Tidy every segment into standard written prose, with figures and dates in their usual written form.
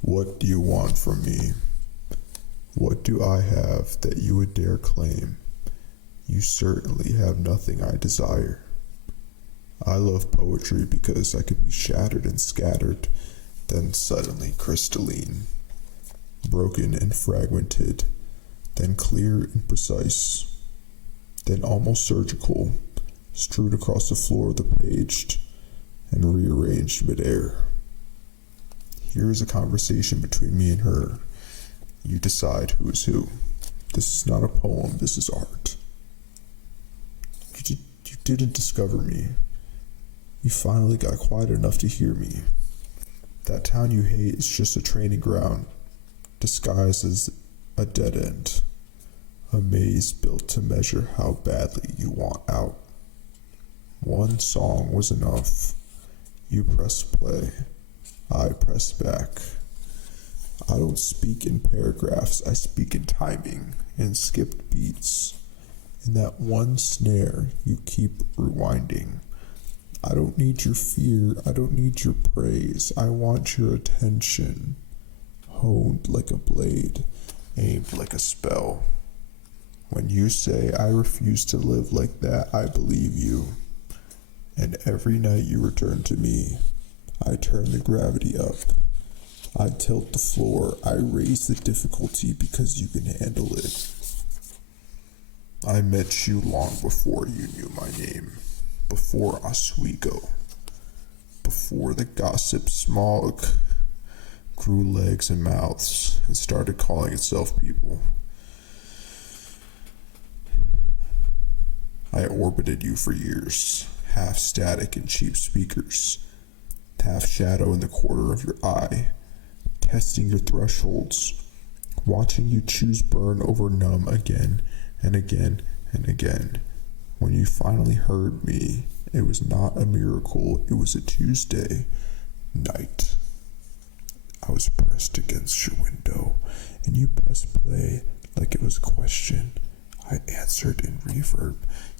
What do you want from me? What do I have that you would dare claim? You certainly have nothing I desire. I love poetry because I could be shattered and scattered, then suddenly crystalline, broken and fragmented, then clear and precise, then almost surgical, strewed across the floor of the page and rearranged midair. Here is a conversation between me and her. You decide who is who. This is not a poem, this is art. You didn't discover me. You finally got quiet enough to hear me. That town you hate is just a training ground, disguised as a dead end. A maze built to measure how badly you want out. One song was enough. You pressed play. I pressed back. I don't speak in paragraphs, I speak in timing, in skipped beats. In that one snare you keep rewinding. I don't need your fear, I don't need your praise, I want your attention. Honed like a blade, aimed like a spell. When you say I refuse to live like that, I believe you. And every night you return to me, I turn the gravity up. I tilt the floor, I raise the difficulty because you can handle it. I met you long before you knew my name, before Oswego, before the gossip smog grew legs and mouths and started calling itself people. I orbited you for years, half static in cheap speakers, half shadow in the corner of your eye, testing your thresholds, watching you choose burn over numb again and again and again. When you finally heard me, it was not a miracle, it was a Tuesday night. I was pressed against your window, and you pressed play like it was a question. I answered in reverb.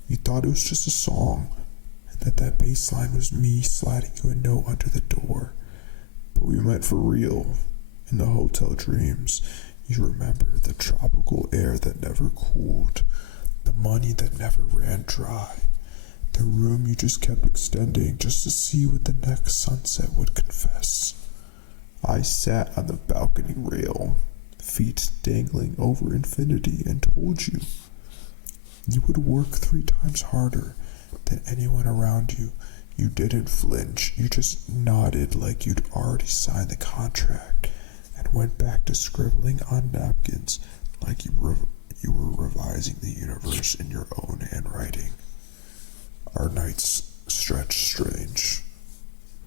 You thought it was just a song, and that bass line was me sliding you a note under the door. But we met for real. In the hotel dreams, you remember the tropical air that never cooled, the money that never ran dry, the room you just kept extending just to see what the next sunset would confess. I sat on the balcony rail, feet dangling over infinity, and told you would work 3 times harder than anyone around you. You didn't flinch, you just nodded like you'd already signed the contract, and went back to scribbling on napkins like you were revising the universe in your own handwriting. Our nights stretched strange.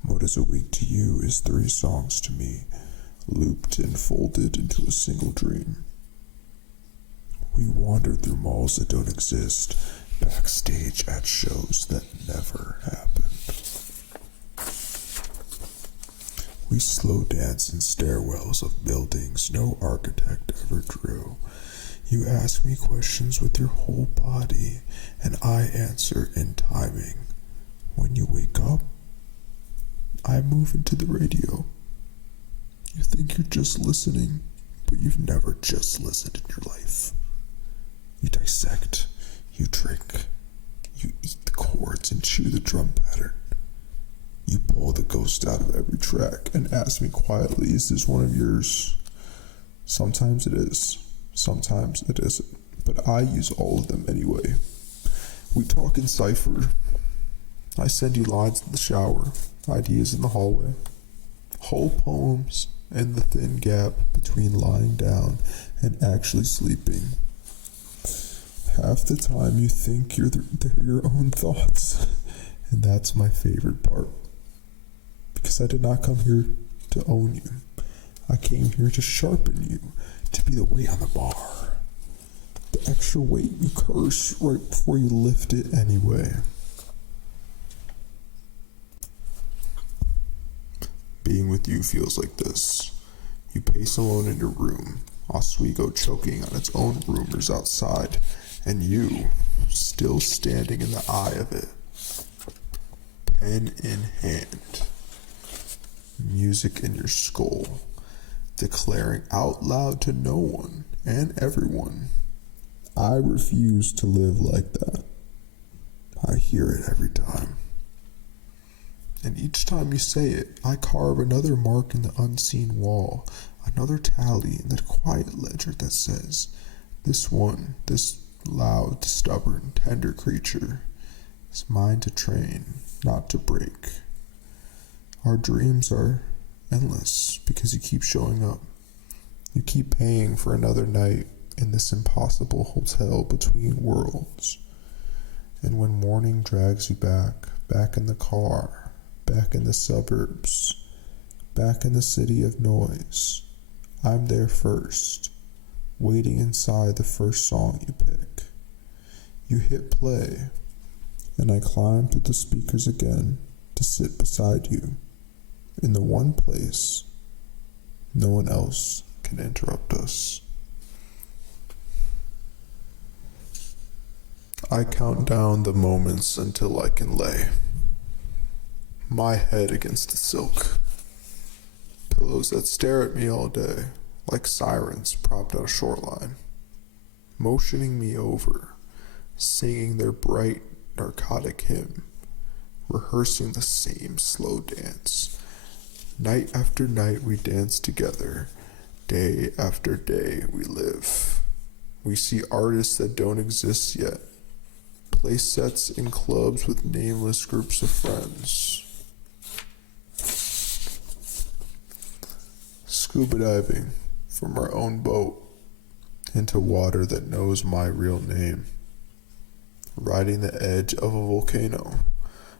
What is a week to you is 3 songs to me, looped and folded into a single dream. We wandered through malls that don't exist, backstage at shows that never happened. We slow dance in stairwells of buildings no architect ever drew. You ask me questions with your whole body, and I answer in timing. When you wake up, I move into the radio. You think you're just listening, but you've never just listened in your life. You dissect, you drink, you eat the chords and chew the drum pattern. You pull the ghost out of every track and ask me quietly, is this one of yours? Sometimes it is, sometimes it isn't, but I use all of them anyway. We talk in cipher. I send you lines in the shower, ideas in the hallway, whole poems and the thin gap between lying down and actually sleeping. Half the time you think they're your own thoughts, and that's my favorite part. Because I did not come here to own you. I came here to sharpen you, to be the weight on the bar. The extra weight you curse right before you lift it anyway. Being with you feels like this. You pace alone in your room, Oswego choking on its own rumors outside, and you, still standing in the eye of it, pen in hand, music in your skull, declaring out loud to no one and everyone, I refuse to live like that. I hear it every time. And each time you say it, I carve another mark in the unseen wall, another tally in the quiet ledger that says, this one, this loud, stubborn, tender creature is mine to train, not to break. Our dreams are endless because you keep showing up. You keep paying for another night in this impossible hotel between worlds. And when morning drags you back in the car, back in the suburbs, back in the city of noise, I'm there first, waiting inside the first song you pick. You hit play, and I climb through the speakers again to sit beside you, in the one place no one else can interrupt us. I count down the moments until I can lay my head against the silk. Pillows that stare at me all day, like sirens propped on a shoreline, motioning me over, singing their bright, narcotic hymn, rehearsing the same slow dance. Night after night we dance together, day after day we live. We see artists that don't exist yet, play sets in clubs with nameless groups of friends. Scuba diving from our own boat into water that knows my real name. Riding the edge of a volcano,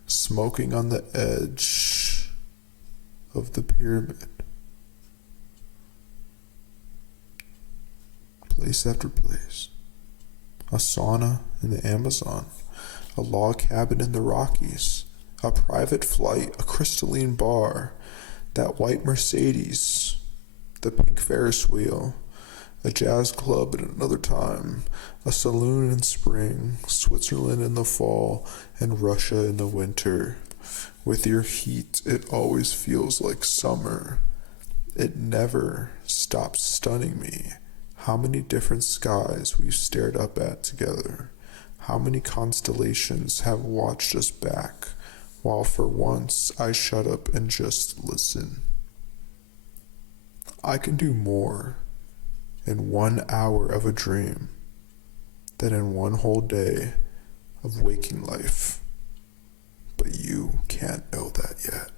smoking on the edge of the pyramid. Place after place. A sauna in the Amazon, a log cabin in the Rockies, a private flight, a crystalline bar, that white Mercedes, the pink Ferris wheel, a jazz club at another time, a saloon in spring, Switzerland in the fall, and Russia in the winter. With your heat, it always feels like summer. It never stops stunning me. How many different skies we've stared up at together. How many constellations have watched us back, while for once I shut up and just listen. I can do more in 1 hour of a dream than in one whole day of waking life. But you can't know that yet.